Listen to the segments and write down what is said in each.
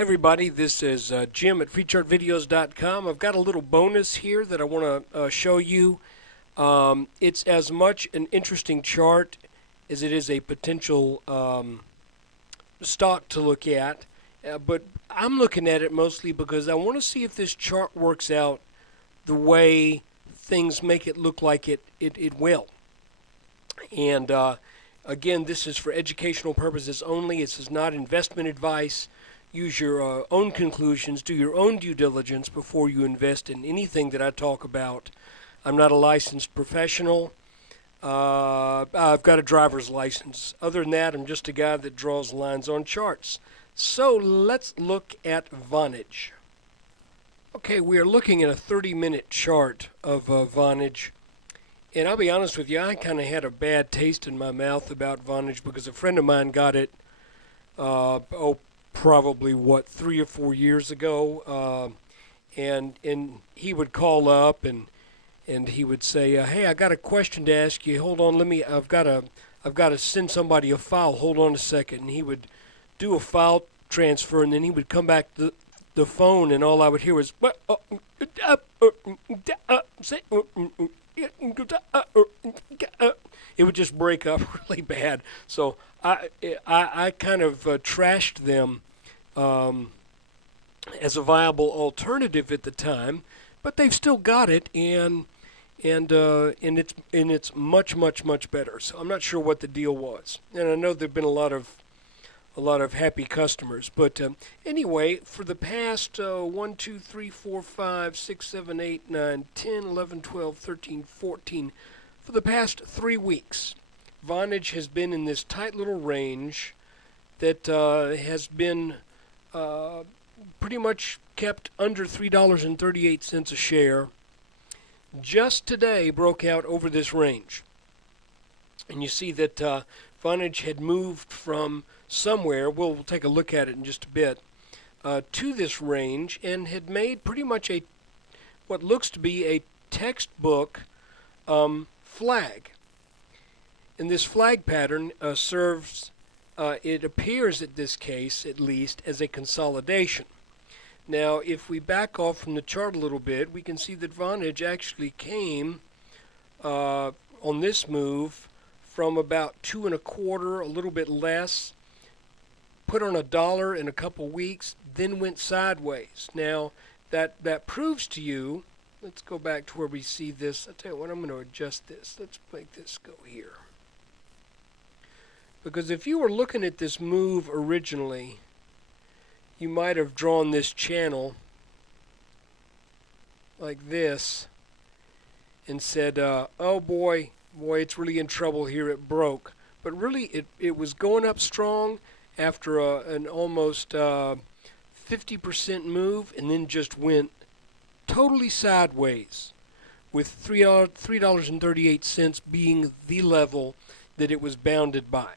Everybody, this is Jim at FreeChartVideos.com. I've got a little bonus here that I want to show you. It's as much an interesting chart as it is a potential stock to look at, but I'm looking at it mostly because I want to see if this chart works out the way things make it look like it will. And again, this is for educational purposes only. This is not investment advice. Use your own conclusions, do your own due diligence before you invest in anything that I talk about. I'm not a licensed professional. I've got a driver's license. Other than that, I'm just a guy that draws lines on charts. So let's look at Vonage. Okay, we are looking at a 30-minute chart of Vonage. And I'll be honest with you, I kind of had a bad taste in my mouth about Vonage because a friend of mine got it, probably 3 or 4 years ago, and he would call up and he would say, "Hey, I got a question to ask you. Hold on, I've got to send somebody a file. Hold on a second." And he would do a file transfer, and then he would come back to the phone, and all I would hear was, it would just break up really bad. So I kind of trashed them as a viable alternative at the time, but they've still got it, and it's much better. So I'm not sure what the deal was, and I know there've been a lot of happy customers. But anyway, for the past 1, 2, 3, 4, 5, 6, 7, 8, 9, 10, 11, 12, 13, 14, for the past 3 weeks, Vonage has been in this tight little range that has been pretty much kept under $3.38 a share. Just today broke out over this range. And you see that Vonage had moved from somewhere, we'll take a look at it in just a bit, to this range, and had made pretty much what looks to be a textbook flag. And this flag pattern serves, it appears in this case at least, as a consolidation. Now, if we back off from the chart a little bit, we can see that Vonage actually came on this move from about 2 1/4, a little bit less, put on $1 in a couple weeks, then went sideways. Now, that proves to you, let's go back to where we see this. I'll tell you what, I'm going to adjust this. Let's make this go here. Because if you were looking at this move originally, you might have drawn this channel like this and said, oh boy, it's really in trouble here, it broke. But really, it was going up strong after an almost 50% move, and then just went totally sideways, with $3.38 being the level that it was bounded by.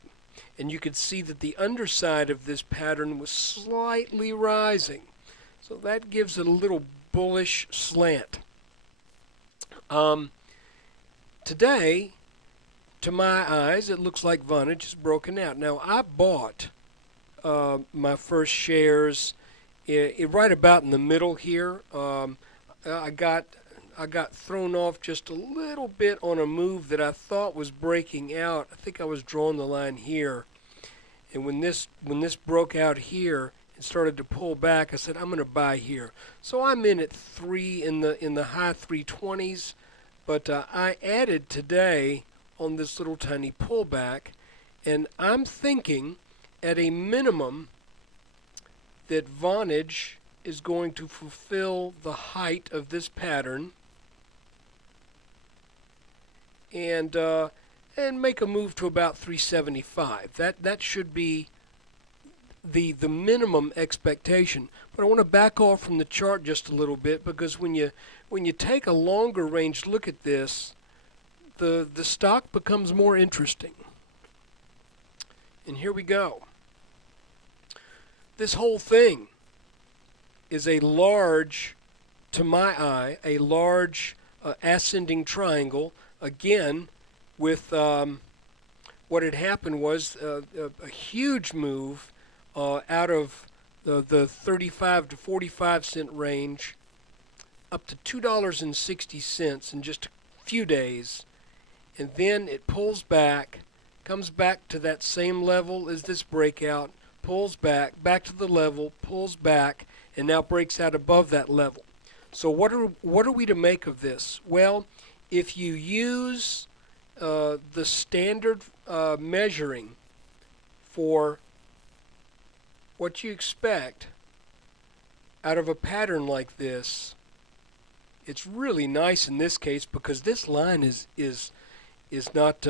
And you could see that the underside of this pattern was slightly rising. So that gives it a little bullish slant. Today, to my eyes, it looks like Vonage is broken out. Now, I bought my first shares right about in the middle here. I got thrown off just a little bit on a move that I thought was breaking out. I think I was drawing the line here, and when this broke out here and started to pull back, I said I'm going to buy here. So I'm in at 3 in the high 320s, but I added today on this little tiny pullback, and I'm thinking at a minimum that Vonage is going to fulfill the height of this pattern and make a move to about 375. That should be the minimum expectation. But I want to back off from the chart just a little bit, because when you take a longer range look at this, the stock becomes more interesting. And here we go. This whole thing is a large, to my eye, a large ascending triangle. Again, with what had happened was a huge move out of the 35 to 45 cent range up to $2.60 in just a few days, and then it pulls back, comes back to that same level as this breakout, pulls back to the level, pulls back, and now breaks out above that level. So what are we to make of this? Well, if you use the standard measuring for what you expect out of a pattern like this, it's really nice in this case because this line is not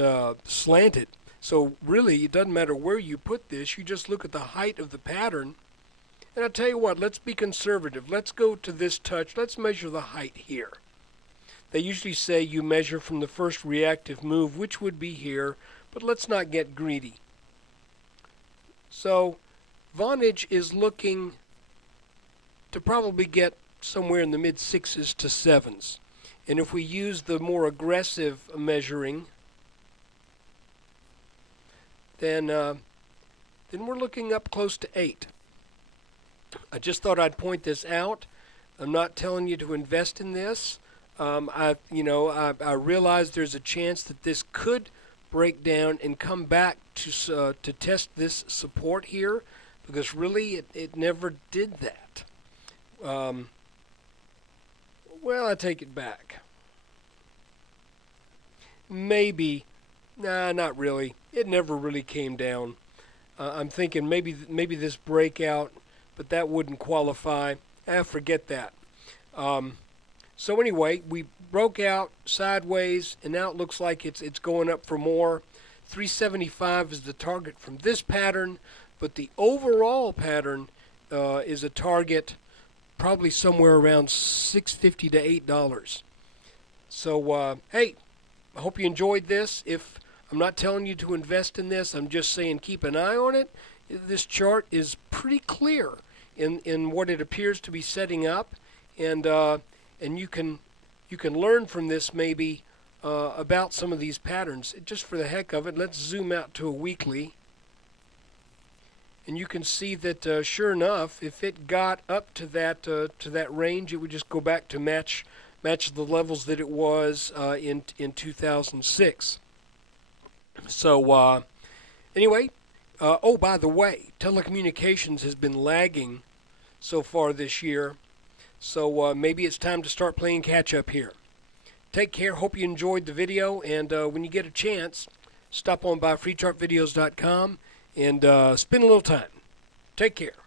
slanted. So really, it doesn't matter where you put this. You just look at the height of the pattern. And I'll tell you what, let's be conservative. Let's go to this touch. Let's measure the height here. They usually say you measure from the first reactive move, which would be here, but let's not get greedy. So Vonage is looking to probably get somewhere in the mid 6s to 7s. And if we use the more aggressive measuring, then we're looking up close to 8. I just thought I'd point this out. I'm not telling you to invest in this. I realize there's a chance that this could break down and come back to test this support here, because really it never did that. Well, I take it back. Maybe. Nah, not really. It never really came down. I'm thinking maybe this breakout, but that wouldn't qualify. Forget that. So anyway, we broke out sideways, and now it looks like it's going up for more. 375 is the target from this pattern, but the overall pattern is a target probably somewhere around $6.50 to $8. So hey, I hope you enjoyed this. If I'm not telling you to invest in this, I'm just saying keep an eye on it. This chart is pretty clear in what it appears to be setting up, and you can learn from this maybe about some of these patterns. Just for the heck of it, let's zoom out to a weekly, and you can see that sure enough, if it got up to that range, it would just go back to match the levels that it was in 2006. So anyway, oh, by the way, telecommunications has been lagging so far this year, so maybe it's time to start playing catch up here. Take care. Hope you enjoyed the video, and when you get a chance, stop on by freechartvideos.com and spend a little time. Take care.